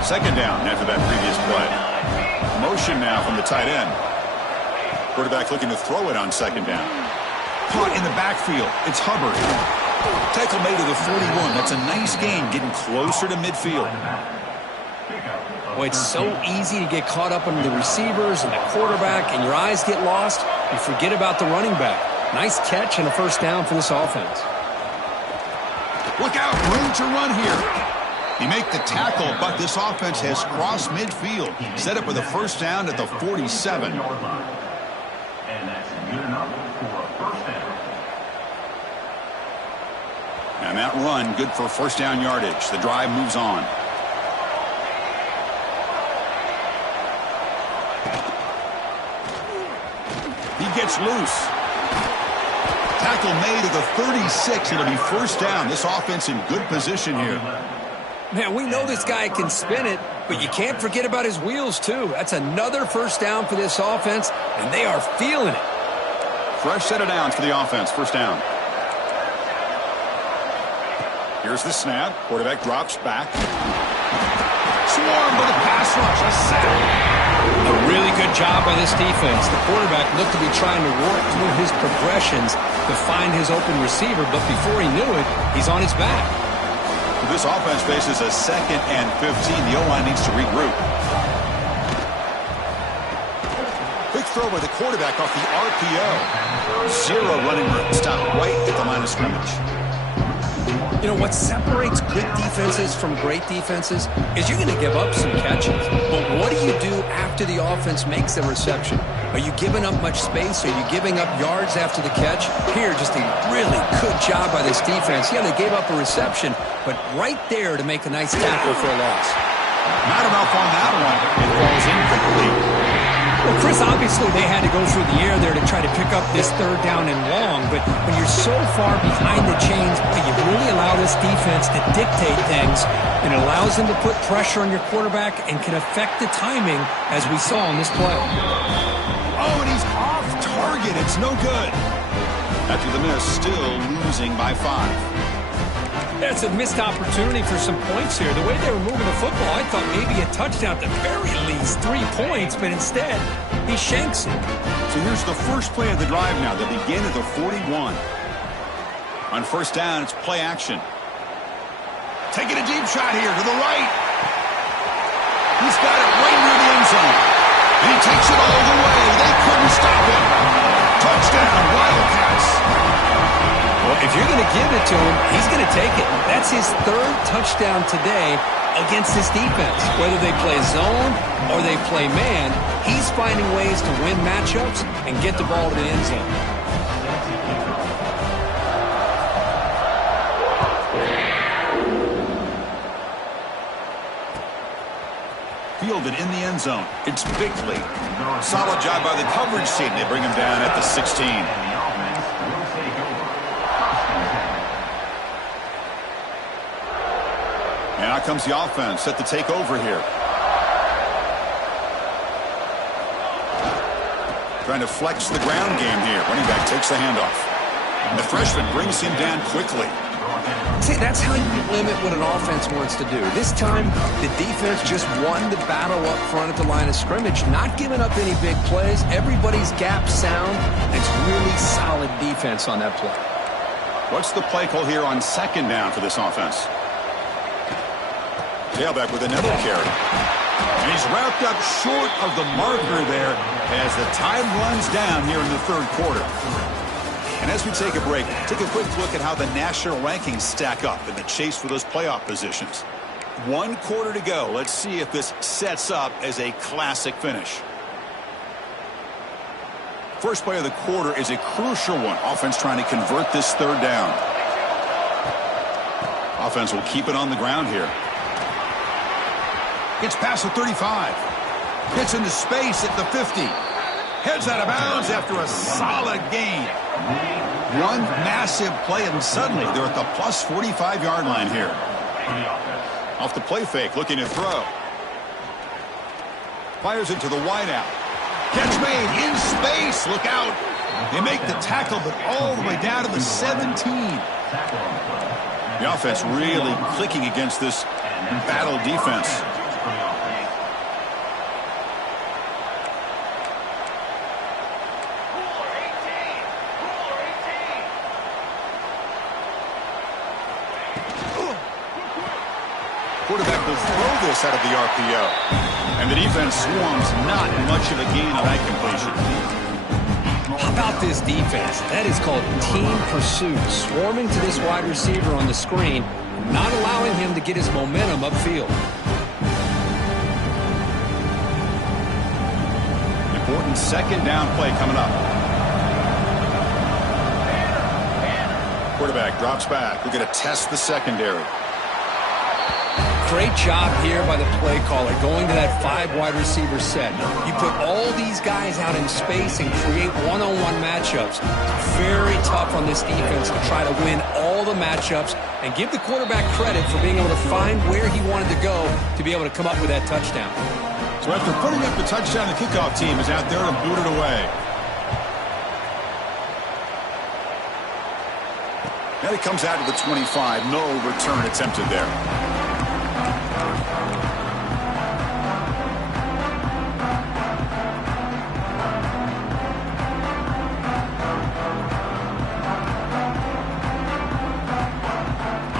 2nd down after that previous play. Motion now from the tight end. Quarterback looking to throw it on 2nd down. Caught in the backfield. It's Hubbard. Tackle made to the 41. That's a nice gain, getting closer to midfield. Boy, it's so easy to get caught up in the receivers and the quarterback, and your eyes get lost. You forget about the running back. Nice catch and a 1st down for this offense. Look out, room to run here. He make the tackle, but this offense has crossed midfield. Set up with a 1st down at the 47. And that's good enough for a 1st down. And that run, good for 1st down yardage. The drive moves on. gets loose. Tackle made at the 36. It'll be first down. This offense in good position here. Man, we know this guy can spin it, but you can't forget about his wheels, too. That's another first down for this offense, and they are feeling it. Fresh set of downs for the offense. First down. Here's the snap. Quarterback drops back. Swarmed by the pass rush. A sack. A really good job by this defense. The quarterback looked to be trying to work through his progressions to find his open receiver, but before he knew it, he's on his back. This offense faces a 2nd and 15. The O-line needs to regroup. Quick throw by the quarterback off the RPO. Zero running room. Stop right at the line of scrimmage. You know, what separates good defenses from great defenses is you're going to give up some catches. But what do you do after the offense makes the reception? Are you giving up much space? Are you giving up yards after the catch? Here, just a really good job by this defense. Yeah, they gave up a reception, but right there to make a nice tackle for a loss. Not enough on that one. It falls incomplete. Well, Chris, obviously they had to go through the air there to try to pick up this third down and long, but when you're so far behind the chains, you really allow this defense to dictate things, and it allows them to put pressure on your quarterback and can affect the timing, as we saw in this play. Oh, and he's off target. It's no good. After the miss, still losing by 5. That's a missed opportunity for some points here. The way they were moving the football, I thought maybe a touchdown at the very least, 3 points, but instead, he shanks it. So here's the first play of the drive now. They begin at the 41. On first down, it's play action. Taking a deep shot here to the right. He's got it right near the end zone. And he takes it all the way. They couldn't stop him. Touchdown, Wildcats. Well, if you're going to give it to him, he's going to take it. That's his 3rd touchdown today against this defense. Whether they play zone or they play man, he's finding ways to win matchups and get the ball to the end zone. Fielded in the end zone. It's Bickley. Solid job by the coverage team. They bring him down at the 16. And out comes the offense, set to take over here. Trying to flex the ground game here. Running back takes the handoff. And the freshman brings him down quickly. See, that's how you limit what an offense wants to do. This time, the defense just won the battle up front at the line of scrimmage, not giving up any big plays. Everybody's gap sound. It's really solid defense on that play. What's the play call here on second down for this offense? Tailback with another carry. And he's wrapped up short of the marker there as the time runs down here in the 3rd quarter. And as we take a break, take a quick look at how the national rankings stack up in the chase for those playoff positions. 1 quarter to go. Let's see if this sets up as a classic finish. First play of the quarter is a crucial one. Offense trying to convert this 3rd down. Offense will keep it on the ground here. Gets past the 35. Gets into space at the 50. Heads out of bounds after a solid gain. One massive play, and suddenly they're at the plus 45-yard line here. Off the play fake, looking to throw. Fires it to the wideout. Catch made in space. Look out. They make the tackle, but all the way down to the 17. The offense really clicking against this battle defense. Quarterback will throw this out of the RPO. And the defense swarms, not much of a gain on that completion. How about this defense? That is called team pursuit. Swarming to this wide receiver on the screen, not allowing him to get his momentum upfield. Important second down play coming up. Quarterback drops back. We're going to test the secondary. Great job here by the play caller, going to that 5 wide receiver set. You put all these guys out in space and create one-on-one matchups. Very tough on this defense to try to win all the matchups and give the quarterback credit for being able to find where he wanted to go to be able to come up with that touchdown. So after putting up the touchdown, the kickoff team is out there and booted away. Now he comes out to the 25. No return attempted there.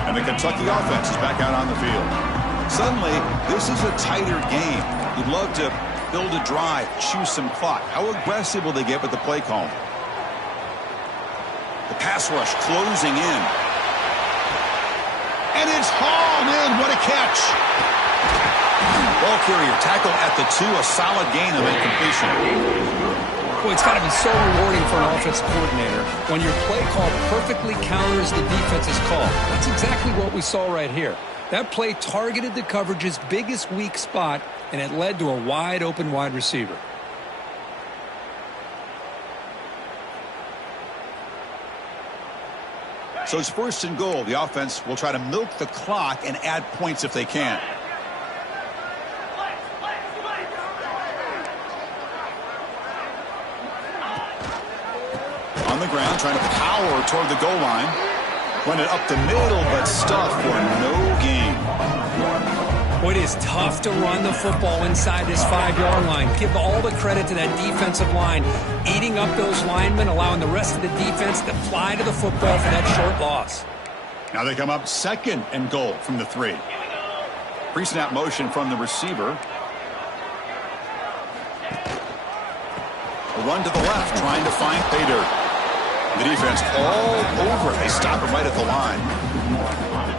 And the Kentucky offense is back out on the field. Suddenly, this is a tighter game. You'd love to build a drive, choose some clock. How aggressive will they get with the play call? The pass rush closing in. And it's hauled in. What a catch. Ball carrier tackle at the 2. A solid gain of incompletion. Well, it's got to be so rewarding for an offensive coordinator when your play call perfectly counters the defense's call. That's exactly what we saw right here. That play targeted the coverage's biggest weak spot, and it led to a wide open wide receiver. So it's 1st and goal. The offense will try to milk the clock and add points if they can. On the ground, trying to power toward the goal line. Run it up the middle, but stuffed for no gain. Well, it is tough to run the football inside this 5-yard line. Give all the credit to that defensive line, eating up those linemen, allowing the rest of the defense to fly to the football for that short loss. Now they come up 2nd and goal from the 3. Pre-snap motion from the receiver. A run to the left, trying to find pay dirt. The defense all over. They stop him right at the line.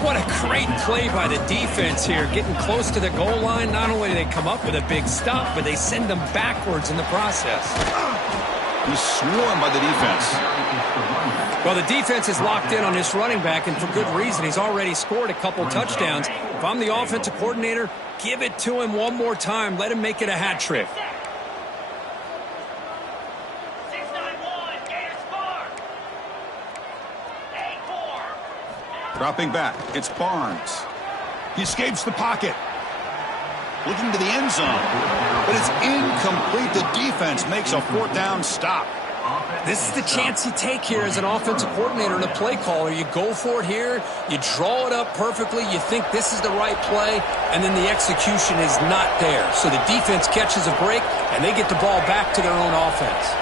What a great play by the defense here. Getting close to the goal line, not only do they come up with a big stop, but they send them backwards in the process. He's swarmed by the defense. Well, the defense is locked in on this running back, and for good reason. He's already scored a couple touchdowns. If I'm the offensive coordinator, give it to him one more time. Let him make it a hat trick. Dropping back, it's Barnes. He escapes the pocket. Looking to the end zone. But it's incomplete. The defense makes a 4th down stop. This is the chance you take here as an offensive coordinator and a play caller. You go for it here. You draw it up perfectly. You think this is the right play, and then the execution is not there. So the defense catches a break, and they get the ball back to their own offense.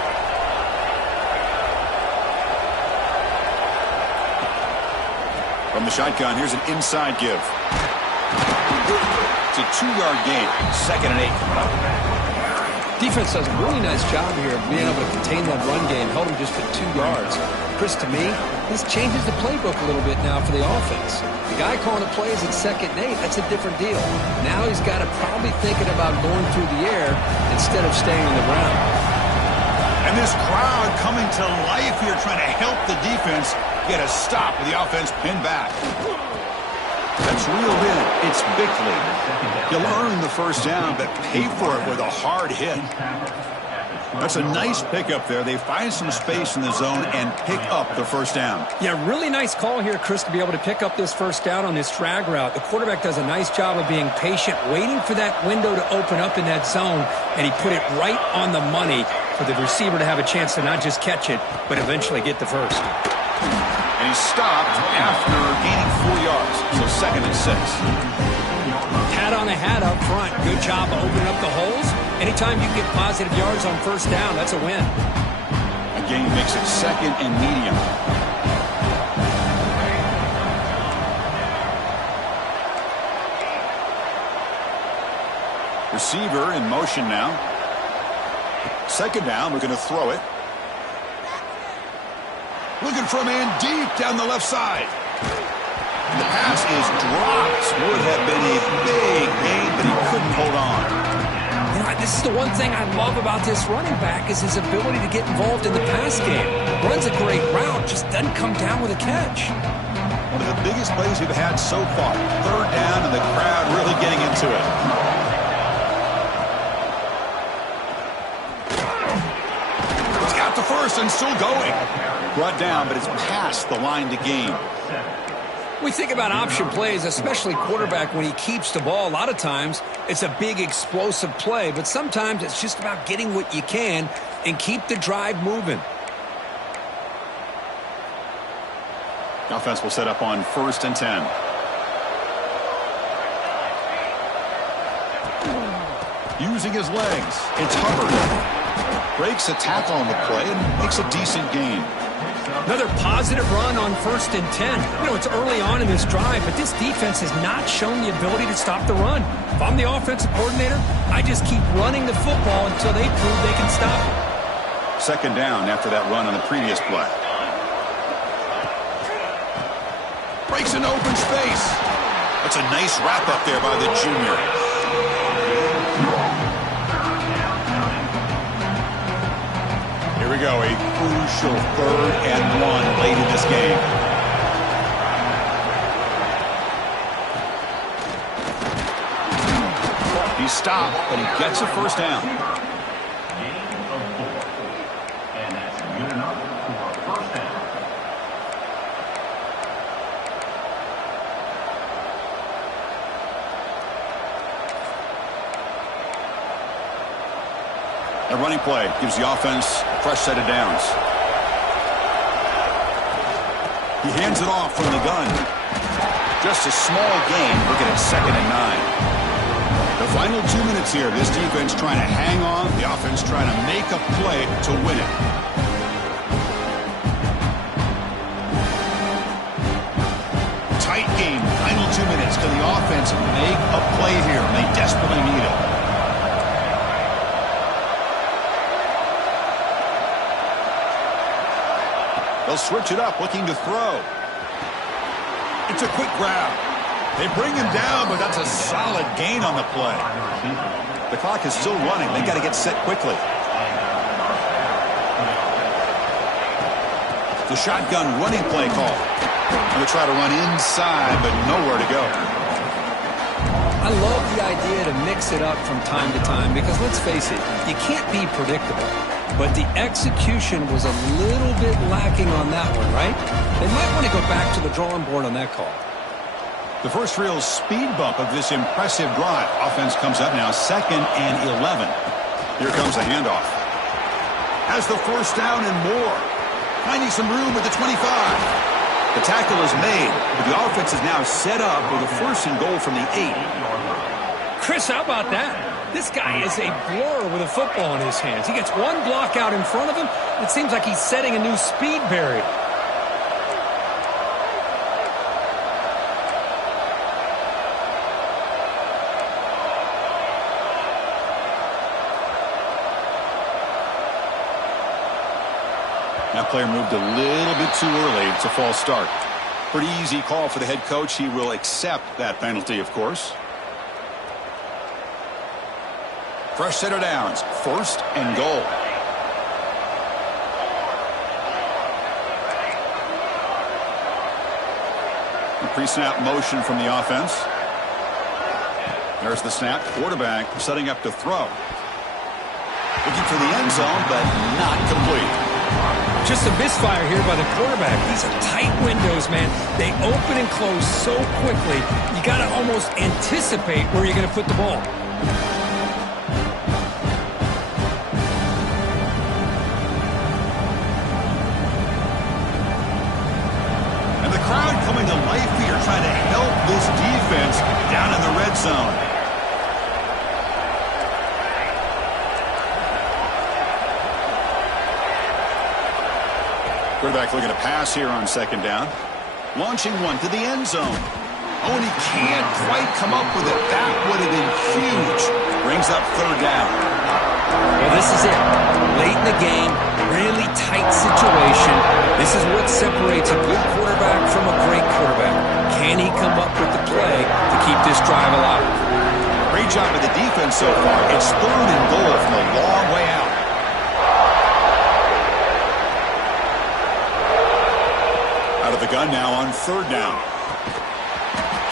From the shotgun, here's an inside give. It's a 2-yard gain. 2nd and 8 coming up. Defense does a really nice job here of being able to contain that run game, held him just at 2 yards. Chris, to me, this changes the playbook a little bit now for the offense. The guy calling the plays at 2nd and 8, that's a different deal. Now he's got to probably thinking about going through the air instead of staying on the ground. And this crowd coming to life here, trying to help the defense get a stop with the offense pinned back. That's reeled in. It's Bickley. You'll earn the 1st down, but pay for it with a hard hit. That's a nice pickup there. They find some space in the zone and pick up the 1st down. Yeah, really nice call here, Chris, to be able to pick up this 1st down on this drag route. The quarterback does a nice job of being patient, waiting for that window to open up in that zone, and he put it right on the money for the receiver to have a chance to not just catch it, but eventually get the 1st. And he stopped after gaining 4 yards, so 2nd and 6. Pat on the hat up front. Good job of opening up the holes. Anytime you get positive yards on 1st down, that's a win. A gain makes it 2nd and medium. Receiver in motion now. 2nd down, we're going to throw it. Looking for a man deep down the left side. And the pass is dropped. Would have been a big gain, but he couldn't hold on. Yeah, this is the one thing I love about this running back is his ability to get involved in the pass game. Runs a great route, just doesn't come down with a catch. One of the biggest plays we've had so far. Third down, and the crowd really getting into it. He's got the first and still going. Brought down, but it's past the line to gain. We think about option plays, especially quarterback, when he keeps the ball. A lot of times, it's a big explosive play, but sometimes it's just about getting what you can and keep the drive moving. The offense will set up on 1st and 10. Using his legs, it's Hubbard. Breaks a tackle on the play and makes a decent gain. Another positive run on 1st and 10. You know, it's early on in this drive, but this defense has not shown the ability to stop the run. If I'm the offensive coordinator, I just keep running the football until they prove they can stop it. 2nd down after that run on the previous play. Breaks an open space. That's a nice wrap up there by the junior. Here we go, a crucial 3rd and 1 late in this game. He's stopped, but he gets a 1st down. Gain of 4. And that's good enough for a 1st down. A running play gives the offense a fresh set of downs. He hands it off from the gun. Just a small gain, looking at 2nd and 9. The final 2 minutes here, this defense trying to hang on, the offense trying to make a play to win it. Tight game, final 2 minutes. Can the offense make a play here? They desperately need it. They'll switch it up, looking to throw. It's a quick grab. They bring him down, but that's a solid gain on the play. The clock is still running. They got to get set quickly. The shotgun running play call. Going to try to run inside, but nowhere to go. I love the idea to mix it up from time to time because, let's face it, you can't be predictable. But the execution was a little bit lacking on that one, right? They might want to go back to the drawing board on that call. The first real speed bump of this impressive drive. Offense comes up now, 2nd and 11. Here comes the handoff. Has the 1st down and more. Finding some room at the 25. The tackle is made, but the offense is now set up with a 1st and goal from the 8. Chris, how about that? This guy is a blur with a football in his hands. He gets one block out in front of him. It seems like he's setting a new speed barrier. That player moved a little bit too early. It's a false start. Pretty easy call for the head coach. He will accept that penalty, of course. Fresh set of downs. 1st and goal. The pre-snap motion from the offense. There's the snap. Quarterback setting up to throw. Looking for the end zone, but not complete. Just a misfire here by the quarterback. These are tight windows, man. They open and close so quickly. You got to almost anticipate where you're going to put the ball. And the crowd coming to life here, trying to help this defense down in the red zone. Quarterback looking to pass here on 2nd down. Launching one to the end zone. Oh, and he can't quite come up with it. That would have been huge. Brings up 3rd down. Well, this is it. Late in the game, really tight situation. This is what separates a good quarterback from a great quarterback. Can he come up with the play to keep this drive alive? Great job of the defense so far. It's 3rd and goal from a long way out. Out of the gun now on 3rd down.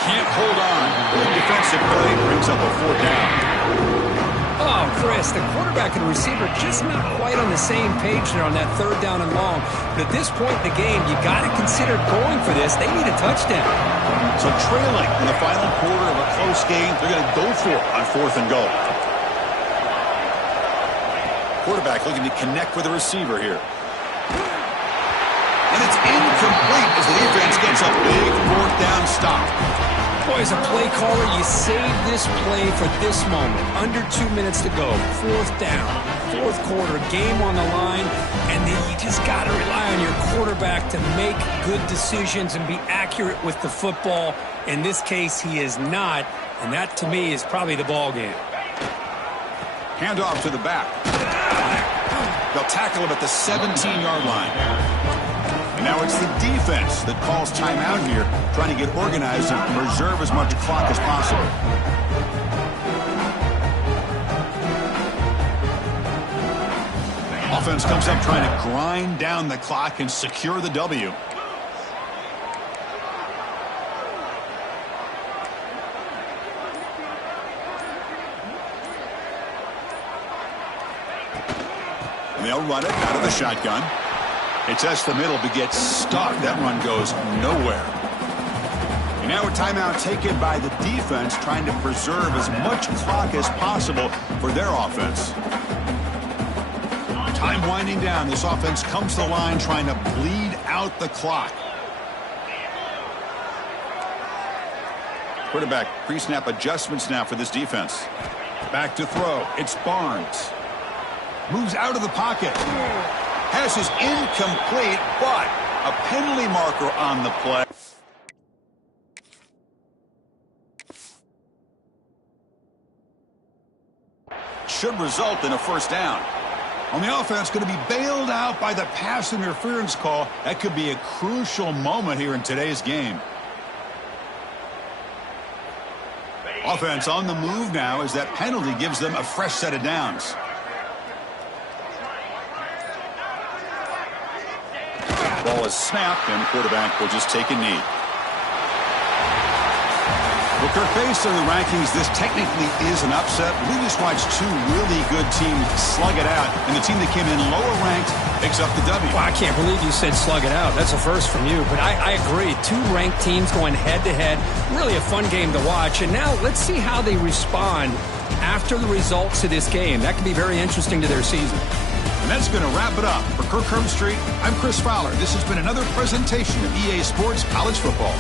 Can't hold on. Good defensive play brings up a 4th down. Oh, Chris, the quarterback and receiver just not quite on the same page there on that 3rd down and long. But at this point in the game, you got to consider going for this. They need a touchdown. So trailing in the final quarter of a close game, they're going to go for it on 4th and goal. Quarterback looking to connect with the receiver here. And it's incomplete as the defense gets a big 4th down stop. Boy, as a play caller, you save this play for this moment. Under 2 minutes to go. 4th down. 4th quarter. Game on the line. And then you just got to rely on your quarterback to make good decisions and be accurate with the football. In this case, he is not. And that, to me, is probably the ball game. Handoff to the back. They'll tackle him at the 17-yard line. And now it's the defense that calls timeout here, trying to get organized and preserve as much clock as possible. Offense comes up trying to grind down the clock and secure the W. And they'll run it out of the shotgun. It tests the middle but gets stuck. That run goes nowhere. And now a timeout taken by the defense, trying to preserve as much clock as possible for their offense. Time winding down. This offense comes to the line trying to bleed out the clock. Quarterback pre-snap adjustments now for this defense. Back to throw. It's Barnes. Moves out of the pocket. Pass is incomplete, but a penalty marker on the play. Should result in a 1st down. On the offense, going to be bailed out by the pass interference call. That could be a crucial moment here in today's game. Offense on the move now as that penalty gives them a fresh set of downs. Ball is snapped, and the quarterback will just take a knee. Well, Kirk, based on the rankings, this technically is an upset. We just watched 2 really good teams slug it out, and the team that came in lower ranked picks up the W. Well, I can't believe you said slug it out. That's a first from you, but I agree. 2 ranked teams going head-to-head. Really a fun game to watch, and now let's see how they respond after the results of this game. That could be very interesting to their season. And that's going to wrap it up. For Kirk Herbstreit, I'm Chris Fowler. This has been another presentation of EA Sports College Football.